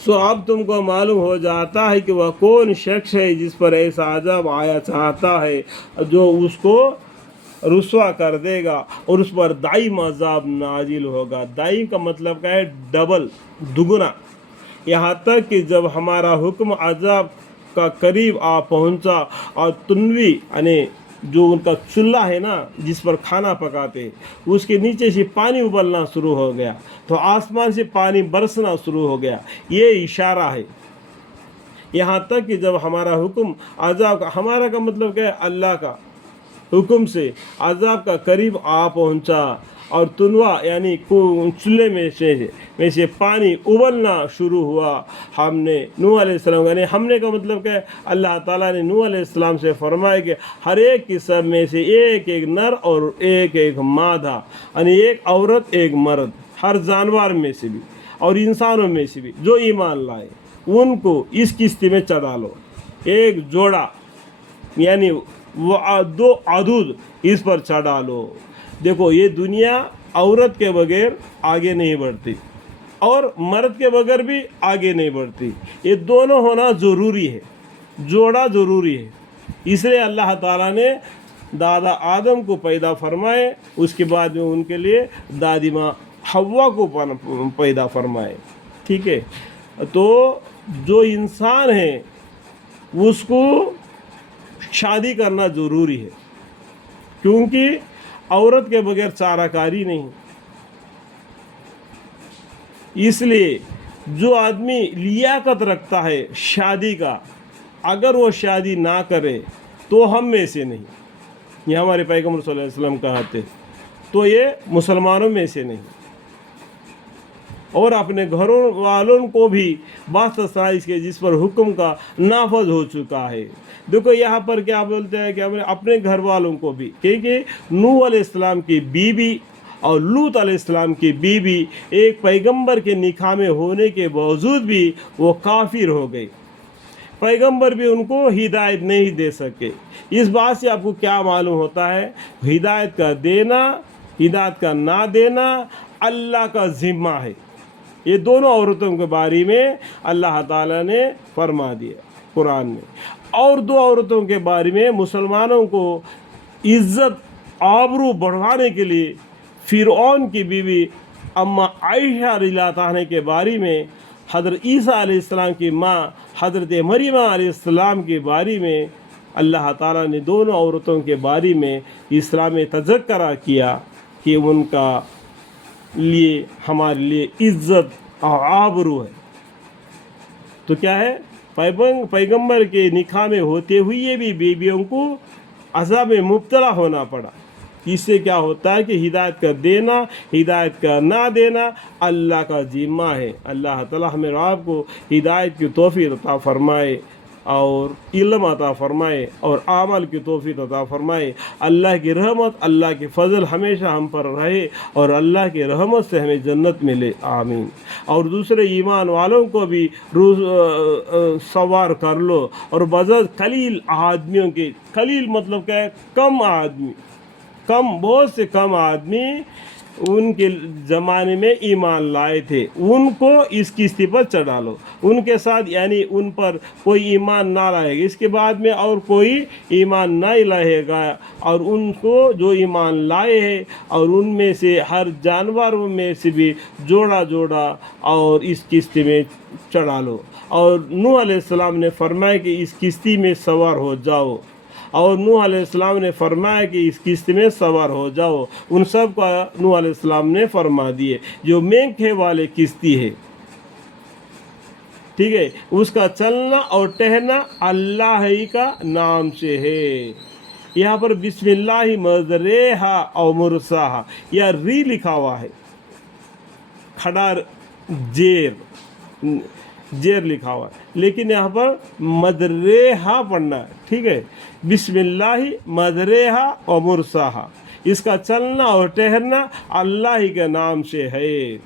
सो अब तुमको मालूम हो जाता है कि वह कौन शख्स है जिस पर ऐसा अज़ाब आया चाहता है, जो उसको रुस्वा कर देगा और उस पर दाइम अज़ाब नाजिल होगा। दाइम का मतलब क्या है? डबल, दुगुना। यहाँ तक कि जब हमारा हुक्म अज़ाब का करीब आ पहुँचा और तुनवी यानी जो उनका चूल्हा है ना जिस पर खाना पकाते, उसके नीचे से पानी उबलना शुरू हो गया, तो आसमान से पानी बरसना शुरू हो गया। ये इशारा है। यहाँ तक कि जब हमारा हुक्म अज़ाब का, हमारा का मतलब क्या है? अल्लाह का हुक्म से अज़ाब का करीब आ पहुँचा और तुनवा यानी चूल्हे में से पानी उबलना शुरू हुआ। हमने नूह अलैहिस्सलाम, यानी हमने का मतलब क्या है? अल्लाह ताला ने नूह अलैहिस्सलाम से फरमाया कि हर एक किस्म में से एक एक नर और एक एक मादा, यानी एक औरत एक मर्द, हर जानवर में से भी और इंसानों में से भी जो ईमान लाए उनको इस किश्ती में चढ़ा लो। एक जोड़ा यानी वो दो अदूद इस पर चढ़ा लो। देखो, ये दुनिया औरत के बगैर आगे नहीं बढ़ती और मर्द के बगैर भी आगे नहीं बढ़ती। ये दोनों होना ज़रूरी है, जोड़ा ज़रूरी है। इसलिए अल्लाह ताला ने दादा आदम को पैदा फरमाए, उसके बाद में उनके लिए दादी माँ हव्वा को पैदा फरमाए। ठीक है, तो जो इंसान है उसको शादी करना ज़रूरी है, क्योंकि औरत के बगैर चाराकारी नहीं। इसलिए जो आदमी लियाकत रखता है शादी का, अगर वो शादी ना करे तो हम में से नहीं, ये हमारे पैगम्बर सल्लल्लाहु अलैहि वसल्लम कहते, तो ये मुसलमानों में से नहीं। और अपने घरों वालों को भी बास्ता इसके जिस पर हुक्म का नाफज हो चुका है। देखो यहाँ पर क्या बोलते हैं कि अपने घर वालों को भी, क्योंकि नूह अलैहिस्सलाम की बीबी और लूत अलैहिस्सलाम की बीबी एक पैगंबर के निकाह में होने के बावजूद भी वो काफिर हो गए। पैगंबर भी उनको हिदायत नहीं दे सके। इस बात से आपको क्या मालूम होता है? हिदायत का देना, हिदायत का ना देना अल्लाह का ज़िम्मा है। ये दोनों औरतों के बारे में अल्लाह ताला ने फरमा दिया कुरान में। और दो औरतों के बारे में मुसलमानों को इज़्ज़त आबरू बढ़ाने के लिए फ़िरऔन की बीवी अम्मा आयशा रज़ियल्लाहु अन्हा के बारे में, हज़रत ईसा अलैहिस्सलाम की माँ हज़रत मरियम अलैहिस्सलाम के बारे में अल्लाह ताला ने दोनों औरतों के बारे में इस्लाम में तज़क्रा किया कि उनका लिए हमारे लिए इज़्ज़त और आबरू है। तो क्या है? पैगंबर के निकाह में होते हुए भी बीबियों को अज़ाब में मुब्तला होना पड़ा। इससे क्या होता है कि हिदायत का देना, हिदायत का ना देना अल्लाह का ज़िम्मा है। अल्लाह ताला हमें आपको हिदायत की तौफीक अता फरमाए और इल्म अता फरमाए और आमल की तौफीक अता फरमाए। अल्लाह की रहमत, अल्लाह के फजल हमेशा हम पर रहे और अल्लाह की रहमत से हमें जन्नत मिले, आमीन। और दूसरे ईमान वालों को भी सवार कर लो। और बज़द कलील आदमियों के, कलील मतलब क्या है? कम आदमी, कम, बहुत से कम आदमी उनके ज़माने में ईमान लाए थे, उनको इस किश्ती पर चढ़ा लो। उनके साथ यानी उन पर कोई ईमान ना लाएगा, इसके बाद में और कोई ईमान नहीं लाएगा। और उनको जो ईमान लाए हैं और उनमें से हर जानवरों में से भी जोड़ा जोड़ा और इस किश्ती में चढ़ा लो। और नूह अलैहिस्सलाम ने फरमाया कि इस किश्ती में सवार हो जाओ, और नूह अलैहिस्सलाम ने फरमाया कि इस किश्ती में सवार हो जाओ। उन सब का नूह अलैहिस्सलाम ने फरमा दिए। जो मेंढके वाले किश्ती है, ठीक है, उसका चलना और ठहरना अल्लाह ही का नाम से है। यहाँ पर बिस्मिल्लाहि मजरेहा और मुरसाहा, या री लिखा हुआ है, खड़ा जेर लिखा हुआ है, लेकिन यहाँ पर मदरेहा पढ़ना है। ठीक है, बिस्मिल्लाहि मदरेहा और मुरसाहा, इसका चलना और ठहरना अल्लाह ही के नाम से है।